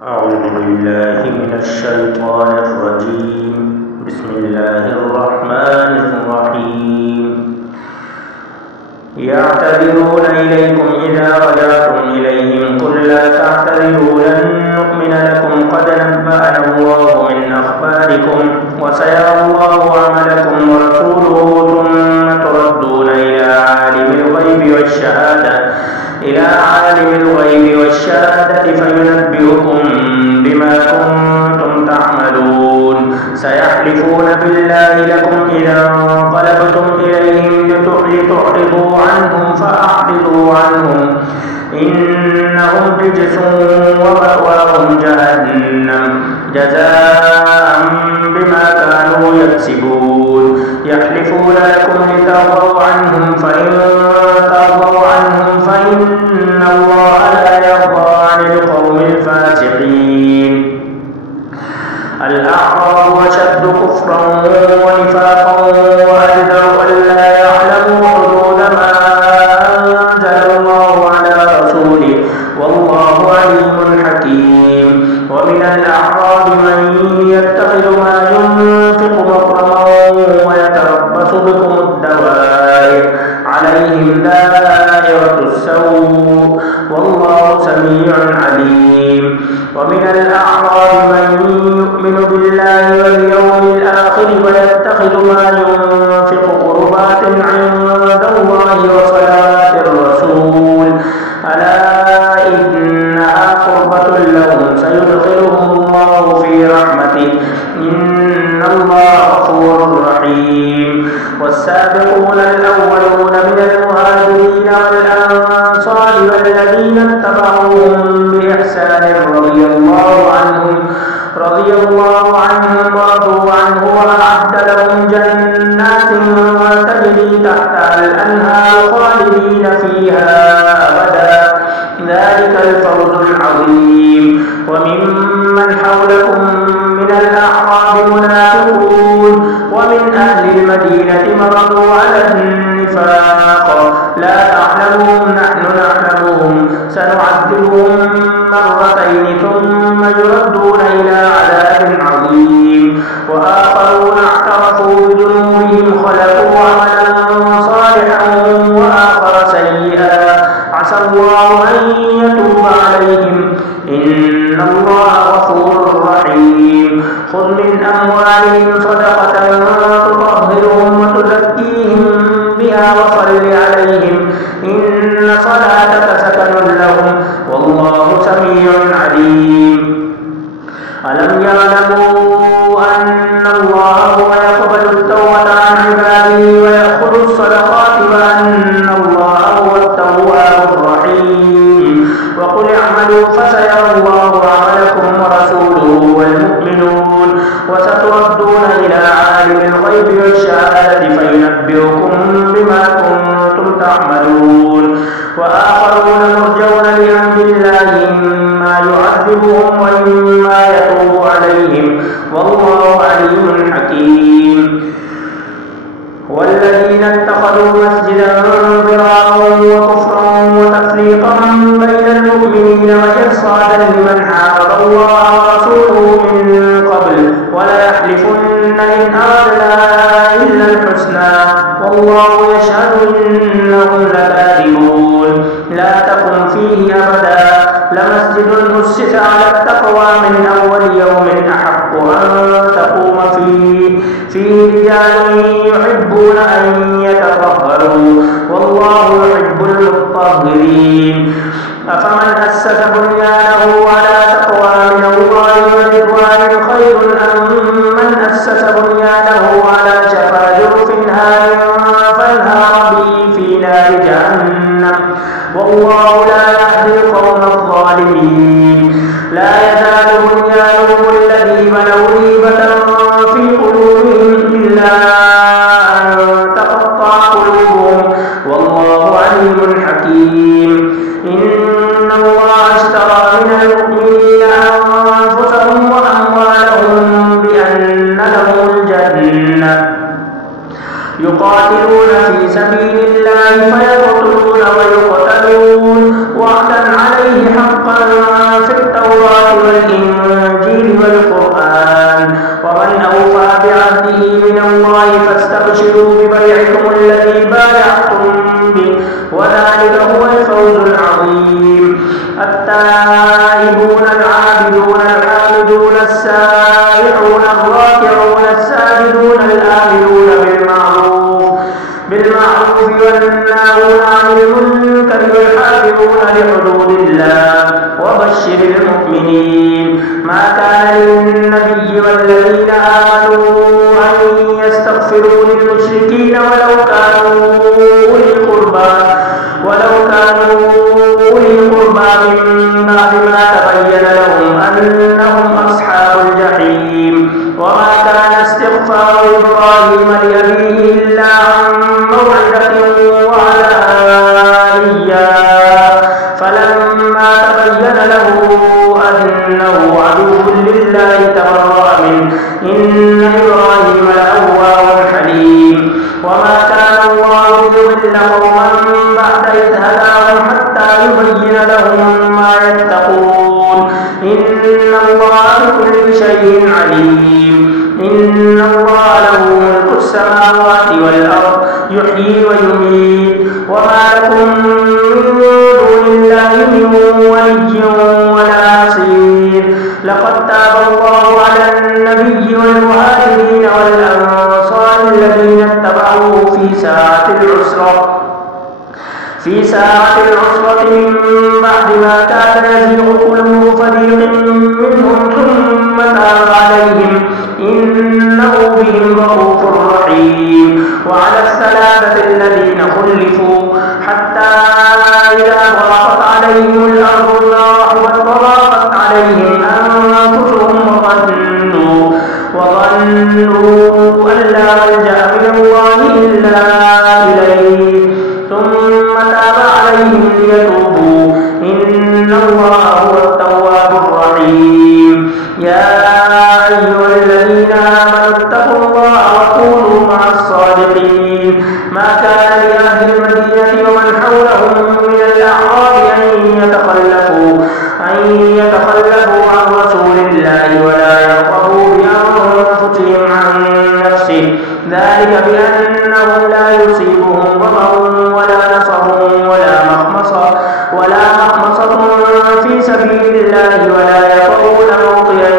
أعوذ بالله من الشيطان الرجيم. بسم الله الرحمن الرحيم. يعتذرون إليكم إذا رجعتم إليهم قل لا تعتذروا لن نؤمن لكم قد نبأنا الله من أخباركم وسيرى الله عملكم ورسوله ثم تردون إلى عالم الغيب والشهادة فينبئكم بما كنتم تعملون. سيحلفون بالله لكم إذا انقلبتم إليهم لتعرضوا عنهم فأعرضوا عنهم إنهم رجس ومأواهم جهنم جزاء بما كانوا يكسبون. يحلفون لكم لترضوا عنهم فإن ترضوا عنهم فإن الله لا يرضى عن القوم الفاسقين. الأعراب أشد كفرا ونفاقا وأجدر ألا يعلموا حدود ما أنزل الله على رسوله والله عليم حكيم. ومن الأعراب من يتخذ ما ينفق مكرما ويتربص بكم الدوائر عليهم دائرة السوء والله سميع عليم. ومن الأعراب من يؤمن بالله واليوم الآخر ويتخذ ما ينفق قربات عند الله وصلاة الرسول ألا إنها قربة لهم سيدخلهم الله في رحمته إن الله غفور رحيم. والسابقون الأولون من المهاجرين والأنصار والذين اتبعوهم بإحسان رضي الله عنهم ورضوا عنه وأعد لهم جنات تجري تحتها الأنهار خالدين فيها أبدا ذلك الفوز العظيم. وممن حولكم من الأعراب منافقون ومن أهل المدينة مرضوا على النفاق لا تعلمهم نحن نعلمهم سنعذبهم مرتين ثم يردون إلى عذاب عظيم. وآخرون اعترفوا بذنوبهم خلقوا عملا صالحا وآخر سيئا عسى الله أن يتوب عليهم إن الله غفور رحيم. خذ من أموالهم صدقة تطهرهم وتزكيهم بها وصل عليهم إن صلاتك سكن لهم والله سميع عليم. ألم يعلموا أن الله هو يقبل التوبة عن عباده ويأخذ الصدقات وأن الله هو التواب الرحيم. وقل اعملوا فسيرى الله عملكم ورسوله والمؤمنون وستردون إلى عالم الغيب والشهادة فينبئكم بما كنتم تعملون. وآخرون مرجون لأمر الله إما يعذبهم وإما يتوب عليهم والله عليم حكيم. والذين اتخذوا مسجدا ضرارا وكفرا وتفريقا بين المؤمنين وإرصادا لمن حارب الله ورسوله من قبل ولا يحلفن إن أردنا إلا الحسنى والله يشهد إنهم لكاذبون. لا تقم فيه أبدا لمسجد أسس على التقوى من أول يوم أحق أن تقوم فيه رجال يحبون أن يتطهروا والله يحب المطهرين. أفمن أسس بنيانه على تقوى من الله ورضوان خير أم من أسس بنيانه على شفا جرف هار فانهار به في نار جهنم والله لا يهدي القوم الظالمين. لا يزال بنيانهم الذي بنوا ريبة في قلوبهم إلا أن تقطع قلوبهم والله عليم حكيم. إن الله اشترى من المؤمنين أنفسهم وأموالهم بأن لهم الجنة يقاتلون في سبيل الله فيقتلون ويقتلون وعدا عليه حقا في التوراة والإنجيل الصائمون العابدون الحامدون السائحون الراكعون الساجدون الآمرون بالمعروف والناهون عن المنكر والحافظون لحدود الله وبشر المؤمنين. ما كان للنبي والذين آمنوا أن يستغفروا للمشركين ولو كانوا أولي قربى من بعد ما تبين لهم أنهم أصحاب الجحيم. وما كان استغفار إبراهيم لأبيه إلا عن موعدة وعدها إياه فلما تبين له أنه عدو لله تبرأ منه إن إبراهيم لأواه حليم. وما كان الله ليضل قوما بعد إذ هداهم حتى يبين لهم ما يتقون إن الله بكل شيء عليم. إن الله له ملك السماوات والأرض يحيي ويميت وما لكم من دون الله من ولي ولا نصير. لقد تاب الله على النبي والمهاجرين والأنصار الذين اتبعوه في ساعة العسرة من بعد ما كاد يزيغ قلوب فريق منهم ثم تاب عليهم إنه بهم رءوف رحيم. وعلى الثلاثة الذين خلفوا حتى إذا ضاقت عليهم الأرض وضاقت عليهم أنفسهم وظنوا أن لا ملجأ من الله إلا إليه ثم تاب عليهم ليتوبوا إن الله هو التواب الرحيم. يا أيها الذين آمنوا اتقوا الله وكونوا مع الصادقين. ما كان لأهل المدينة ومن حولهم من الأعراب أن يتخلفوا عن رسول الله ولا يرغبوا بأنفسهم عن نفسه ذلك بأنهم لا يصيبهم ظمأ ولا نصب ولا مخمصة في سبيل الله ولا يطؤون موطئا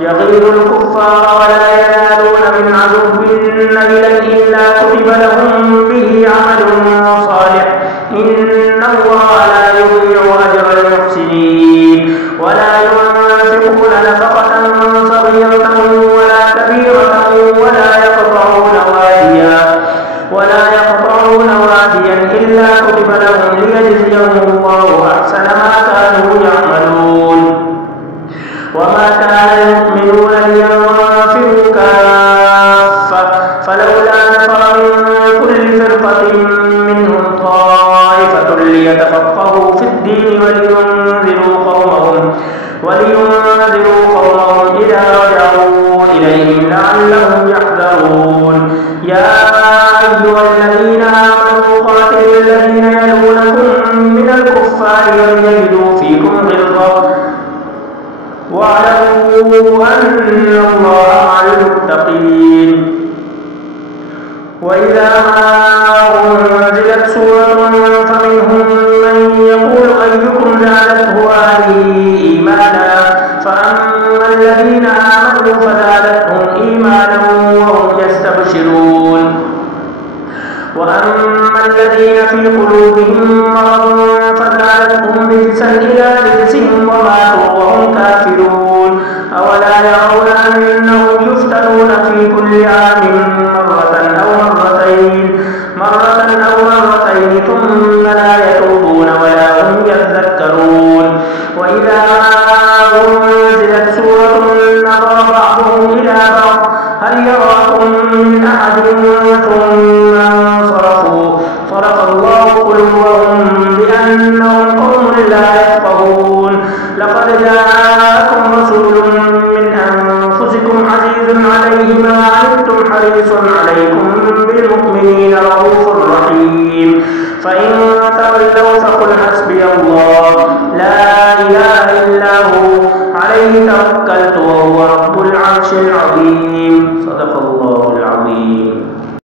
يغيظ الكفار ولا ينالون من عدو نيلا إلا كتب لهم به عمل صالح إن الله لا يضيع أجر المحسنين. ولا ينفقون نفقة صغيرة ولا كبيرة ولا يقطعون واديا إلا كتب لهم ليجزيهم الله أحسن ما كانوا يعملون. وما كان المؤمنون لينفروا كافة فلولا نفر من كل فرقة منهم طائفة ليتفقهوا في الدين ولينذروا قومهم إذا رجعوا إليهم لعلهم يحذرون. يا أيها الذين آمنوا قاتلوا الذين يلونكم من الكفار وليجدوا فيكم غلظة واعلموا أن الله مع المتقين. وإذا ما أنزلت سورة فمنهم من يقول أيكم زادته هذه إيمانا فأما الذين آمنوا فزادتهم إيمانا وهم يستبشرون. وأما الذين في قلوبهم مرض فزادتهم رجسا إلى رجسهم وماتوا وهم كافرون. أولا يرون أنهم يفتنون في كل عام مرة أو مرتين ثم لا يتوبون ولا هم يذكرون. وإذا أنزلت سورة نظر بعضهم إلى بعض هل يراكم من أحد ثم انصرفوا صرف الله قلوبهم بأنهم قوم لا يفقهون. لقد جاءكم رسول من أنفسكم عزيز عليه ما عنتم حريص عليكم بالمؤمنين رؤوف رحيم. فإن تولوا فقل حسبي الله لا إله إلا هو عليه توكلت وهو رب العرش العظيم.